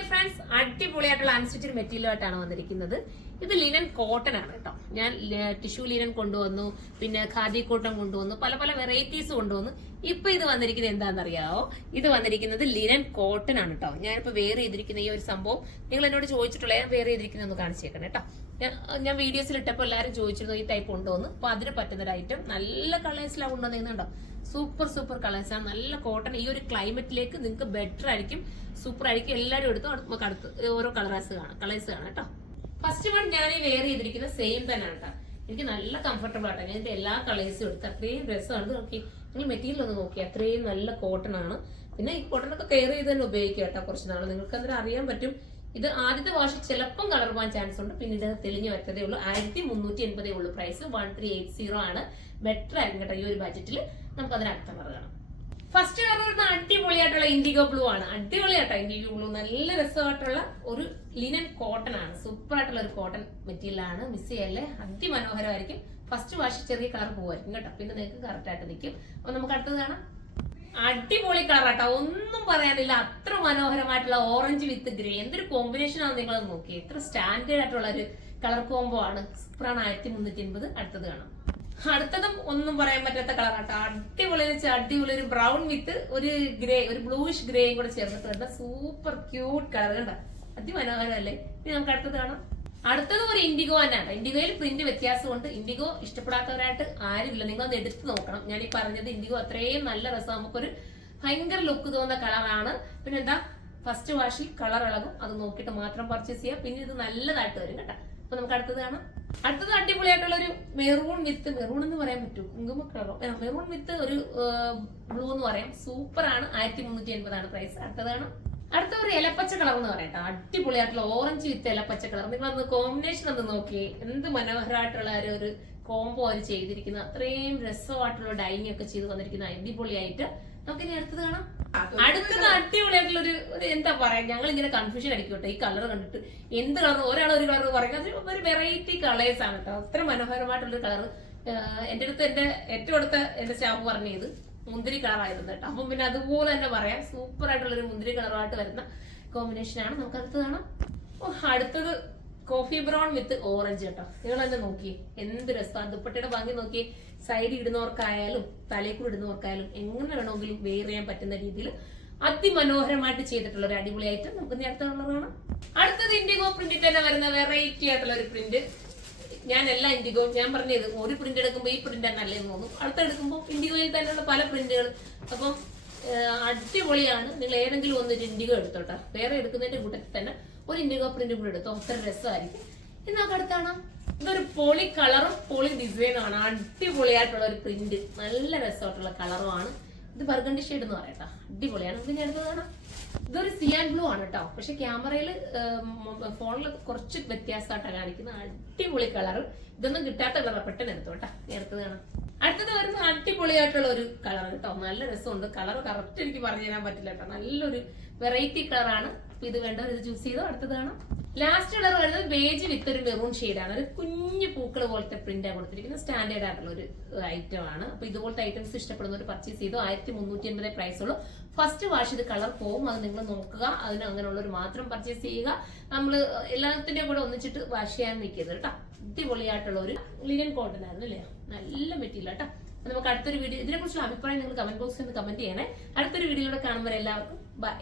Dear friends, അടിപൊളിയായിട്ടുള്ള unstitched material ആയിട്ടാണ് വന്നിരിക്കുന്നത്. ഇത് ലിനൻ കോട്ടൺ ആണ് കേട്ടോ. ഞാൻ ടിഷ്യൂ ലിനൻ കൊണ്ടുവന്നു, പിന്നെ ഖാദി കോട്ടൺ കൊണ്ടുവന്നു, പല പല വെറൈറ്റീസ് കൊണ്ടുവന്നു. ഇപ്പൊ ഇത് വന്നിരിക്കുന്നത് എന്താണെന്നറിയാവോ? ഇത് വന്നിരിക്കുന്നത് ലിനൻ കോട്ടൺ ആണ് കേട്ടോ. ഞാനിപ്പോ വെയർ ചെയ്തിരിക്കുന്ന ഈ ഒരു സംഭവം നിങ്ങൾ എന്നോട് ചോദിച്ചിട്ടുള്ള ഞാൻ വെയർ ചെയ്തിരിക്കുന്ന ഒന്ന് കാണിച്ചേക്കണം കേട്ടോ. ഞാൻ വീഡിയോസിൽ ഇട്ടപ്പോൾ എല്ലാവരും ചോദിച്ചിരുന്നു ഈ ടൈപ്പ് ഉണ്ടോന്ന്. അപ്പൊ അതിന് പറ്റുന്ന ഒരു ഐറ്റം നല്ല കളേഴ്സിലാണ് കൊണ്ടുവന്നിരുന്നുണ്ടോ. സൂപ്പർ സൂപ്പർ കളേഴ്സ് ആണ്. നല്ല കോട്ടൺ. ഈ ഒരു ക്ലൈമറ്റിലേക്ക് നിങ്ങൾക്ക് ബെറ്റർ ആയിരിക്കും, സൂപ്പർ ആയിരിക്കും. എല്ലാവരും എടുത്ത് നമുക്ക് അടുത്ത് ഓരോ കളേഴ്സ് കാണാം കേട്ടോ. ഫസ്റ്റ് വൺ ഞാൻ ഈ വെയർ ചെയ്തിരിക്കുന്ന സെയിം തന്നെ ആണ് കേട്ടോ. എനിക്ക് നല്ല കംഫർട്ടബിൾ ആട്ടോ. ഞാൻ ഇതിന്റെ എല്ലാ കളേഴ്സും എടുത്ത് അത്രയും രസമാണ്. നോക്കി നിങ്ങൾ മെറ്റീരിയൽ ഒന്ന് നോക്കി, അത്രയും നല്ല കോട്ടൺ ആണ്. പിന്നെ ഈ കോട്ടൺ ഒക്കെ കെയർ ചെയ്ത് തന്നെ ഉപയോഗിക്കുക കേട്ടോ. കുറച്ച് നാൾ നിങ്ങൾക്ക് അന്നേരം അറിയാൻ പറ്റും. ഇത് ആദ്യത്തെ വാഷ് ചിലപ്പം കളർ പോകാൻ ചാൻസ് ഉണ്ട്. പിന്നെ ഇത് തെളിഞ്ഞു വരത്തതേ ഉള്ളൂ. 1380 ഉള്ളൂ പ്രൈസ്. 1380 ആണ്. ബെറ്റർ ആയിരിക്കും കേട്ടോ. ഈ ഒരു ബഡ്ജറ്റിൽ നമുക്ക് അതിന് അടുത്ത കളർ കാണാം. ഫസ്റ്റ് കളർ വരുന്ന അടിപൊളിയായിട്ടുള്ള ഇൻഡിഗോ ബ്ലൂ ആണ്. അടിപൊളിയാട്ടോ ഇൻഡിഗോ ബ്ലൂ. നല്ല രസമായിട്ടുള്ള ഒരു ലിനൻ കോട്ടൺ ആണ്. സൂപ്പർ ആയിട്ടുള്ള ഒരു കോട്ടൺ മെറ്റീരിയൽ ആണ്. മിസ് ചെയ്യല്ലേ, അതിമനോഹരമായിരിക്കും. ഫസ്റ്റ് വാഷ് ചെറിയ കളർ പോവായിരിക്കും കേട്ടോ. പിന്നെ നിങ്ങൾക്ക് കറക്റ്റ് ആയിട്ട് നിൽക്കും. അപ്പൊ നമുക്ക് അടുത്തത് കാണാം. അടിപൊളി കളറാട്ടോ, ഒന്നും പറയാനില്ല. അത്ര മനോഹരമായിട്ടുള്ള ഓറഞ്ച് വിത്ത് ഗ്രേ. എന്തൊരു കോമ്പിനേഷൻ ആണ് നിങ്ങൾ നോക്കി. എത്ര സ്റ്റാൻഡേർഡ് ആയിട്ടുള്ള ഒരു കളർ കോംബോ ആണ്. സൂപ്പറാണ്. 1380. അടുത്തത് കാണാം. അടുത്തതും ഒന്നും പറയാൻ പറ്റാത്ത കളറാട്ടോ. അടിപൊളി വെച്ചാൽ അടിപൊളി ഒരു ബ്രൗൺ വിത്ത് ഒരു ഗ്രേ, ഒരു ബ്ലൂയിഷ് ഗ്രേയും കൂടെ ചേർന്നിട്ട് വരുന്ന സൂപ്പർ ക്യൂട്ട് കളർ കണ്ട. അതിമനോഹരമല്ലേ. ഇനി നമുക്ക് അടുത്തത് കാണാം. അടുത്തത് ഒരു ഇൻഡിഗോ തന്നെയാണ്. ഇൻഡിഗോയിൽ പ്രിന്റ് വ്യത്യാസമുണ്ട്. ഇൻഡിഗോ ഇഷ്ടപ്പെടാത്തവരായിട്ട് ആരുമില്ല. നിങ്ങൾ ഒന്ന് എടുത്ത് നോക്കണം. ഞാൻ ഈ പറഞ്ഞത് ഇൻഡിഗോ അത്രയും നല്ല രസം, നമുക്കൊരു ഭയങ്കര ലുക്ക് തോന്നുന്ന കളറാണ്. പിന്നെ എന്താ, ഫസ്റ്റ് വാഷിൽ കളർ ഇളകും. അത് നോക്കിയിട്ട് മാത്രം പർച്ചേസ് ചെയ്യാം. പിന്നെ ഇത് നല്ലതായിട്ട് വരും കേട്ടോ. അപ്പൊ നമുക്ക് അടുത്തത് കാണാം. അടുത്തത് അടിപൊളിയായിട്ടുള്ള ഒരു മെറൂൺ വിത്ത്, മെറൂൺ എന്ന് പറയാൻ പറ്റും, കുങ്കുമ കളറോ, മെറൂൺ വിത്ത് ഒരു ബ്ലൂ എന്ന് പറയാം. സൂപ്പർ ആണ്. 1380 ആണ് പ്രൈസ്. അടുത്തതാണ് അടുത്ത ഒരു ഇലപ്പച്ച കളർ എന്ന് പറയട്ടോ. അടിപൊളിയായിട്ടുള്ള ഓറഞ്ച് വിത്ത് ഇലപ്പച്ച കളർ. നിങ്ങൾ കോമ്പിനേഷൻ ഒന്ന് നോക്കിയേ, എന്ത് മനോഹരമായിട്ടുള്ള ഒരു കോംബോ അവർ ചെയ്തിരിക്കുന്നത്. അത്രയും രസമായിട്ടുള്ള ഡൈനിങ് ഒക്കെ ചെയ്ത് വന്നിരിക്കുന്ന അടിപൊളിയായിട്ട്. നമുക്ക് ഇനി അടുത്തത് കാണാം. അടുത്തത് അടിപൊളിയായിട്ടുള്ള ഒരു എന്താ പറയാ, ഞങ്ങൾ ഇങ്ങനെ കൺഫ്യൂഷൻ അടിക്കട്ടെ ഈ കളർ കണ്ടിട്ട്. എന്ത് കളർ, ഒരാൾ ഒരു കളർ പറയുന്നത് ഒരു വെറൈറ്റി കളേഴ്സ് ആണ് കേട്ടോ. അത്ര മനോഹരമായിട്ടുള്ളൊരു കളർ. എന്റെ അടുത്ത് ഏറ്റവും അടുത്ത എന്റെ സ്റ്റാഫ് പറഞ്ഞത് മുന്തിരി കളറായിരുന്നു കേട്ടോ. അപ്പം പിന്നെ അതുപോലെ തന്നെ പറയാം. സൂപ്പർ ആയിട്ടുള്ള ഒരു മുന്തിരി കളറായിട്ട് വരുന്ന കോമ്പിനേഷൻ ആണ്. നമുക്ക് അടുത്ത് കാണാം. അടുത്തത് കോഫി ബ്രൗൺ വിത്ത് ഓറഞ്ച് കേട്ടോ. നിങ്ങൾ തന്നെ നോക്കിയേ, എന്ത് രസമാണ്. ദുപ്പട്ടയുടെ ഭംഗി നോക്കിയേ. സൈഡ് ഇടുന്നവർക്കായാലും തലേക്കൂടെ ഇടുന്നവർക്കായാലും എങ്ങനെ വേണമെങ്കിലും വെയർ ചെയ്യാൻ പറ്റുന്ന രീതിയിൽ അതിമനോഹരമായിട്ട് ചെയ്തിട്ടുള്ള ഒരു അടിപൊളി ഐറ്റം. നമുക്ക് അടുത്ത കളർ കാണാം. അടുത്തത് ഇൻഡിഗോ പ്രിന്റിൽ തന്നെ വരുന്ന വെറൈറ്റി ആയിട്ടുള്ള ഒരു പ്രിന്റ്. ഞാൻ എല്ലാ ഇൻഡിഗോ ഞാൻ പറഞ്ഞത് ഒരു പ്രിന്റ് എടുക്കുമ്പോൾ ഈ പ്രിന്റ് നല്ലതെന്ന് തോന്നും. അടുത്തെടുക്കുമ്പോൾ ഇൻഡിഗോയിൽ തന്നെയുള്ള പല പ്രിന്റുകൾ. അപ്പം അടിപൊളിയാണ്. നിങ്ങൾ ഏതെങ്കിലും ഒന്നൊരു ഇൻഡിഗോ എടുത്തോട്ടെ. വേറെ എടുക്കുന്നതിന്റെ കൂട്ടത്തിൽ തന്നെ ഒരു ഇൻഡിഗോ പ്രിന്റ് കൂടെ എടുത്തോ. അത്ര രസമായിരിക്കും. ഇനി നമുക്ക് അടുത്താണ്. ഇതൊരു പൊളി കളറും പൊളി ഡിസൈനും ആണ്. അടിപൊളിയായിട്ടുള്ള ഒരു പ്രിന്റ്, നല്ല രസമായിട്ടുള്ള കളറുമാണ്. ഇത് ബർഗണ്ടി ഷെയ്ഡ് എന്ന് പറയട്ടോ. അടിപൊളിയാണ്. പിന്നെ അടുത്തതാണ് ഇതൊരു സിയാൻ ബ്ലൂ ആണ് കേട്ടോ. പക്ഷെ ക്യാമറയിൽ ഫോണിൽ കുറച്ച് വ്യത്യാസമായിട്ടാണ് കാണിക്കുന്നത്. അടിപൊളി കളർ. ഇതൊന്നും കിട്ടാത്ത കളർ. പെട്ടെന്ന് എടുത്തു കേട്ടോ. അടുത്തത് കാണാം. അടുത്തത് വരുന്ന അടിപൊളിയായിട്ടുള്ള ഒരു കളർ കേട്ടോ. നല്ല രസമുണ്ട്. കളർ കറക്റ്റ് എനിക്ക് പറഞ്ഞു തരാൻ പറ്റില്ല കേട്ടോ. നല്ലൊരു വെറൈറ്റി കളറാണ്. അപ്പൊ ഇത് വേണ്ട, ഇത് ചൂസ് ചെയ്തോ. അടുത്തത് കാണാം. ലാസ്റ്റ് കളർ വരുന്നത് ബേജ് വിത്ത് ഒരു മെറൂൺ ഷെയ്ഡാണ്. ഒരു കുഞ്ഞു പൂക്കൾ പോലത്തെ പ്രിന്റാണ് കൊടുത്തിരിക്കുന്നത്. സ്റ്റാൻഡേർഡ് ആയിട്ടുള്ള ഒരു ഐറ്റം ആണ്. അപ്പൊ ഇതുപോലത്തെ ഐറ്റംസ് ഇഷ്ടപ്പെടുന്നവർ പർച്ചേസ് ചെയ്തു. 1380 പ്രൈസ് ഉള്ളൂ. ഫസ്റ്റ് വാഷ് ഇത് കളർ പോകും. അത് നിങ്ങൾ നോക്കുക. അതിന് അങ്ങനെയുള്ളവർ മാത്രം പർച്ചേസ് ചെയ്യുക. നമ്മൾ എല്ലാത്തിന്റെയും കൂടെ ഒന്നിച്ചിട്ട് വാഷ് ചെയ്യാൻ നിൽക്കരുത് കേട്ടോ. അടിപൊളിയായിട്ടുള്ള ഒരു ലിനൻ കോട്ടൺ ആയിരുന്നു അല്ലേ. നല്ല മെറ്റീരിയൽ കേട്ടോ. നമുക്ക് അടുത്തൊരു വീഡിയോ, ഇതിനെ കുറിച്ചുള്ള അഭിപ്രായം നിങ്ങൾ കമന്റ് ബോക്സിൽ നിന്ന് കമന്റ് ചെയ്യണേ. അടുത്തൊരു വീഡിയോയിലൂടെ കാണുമ്പോൾ എല്ലാവർക്കും ബൈ.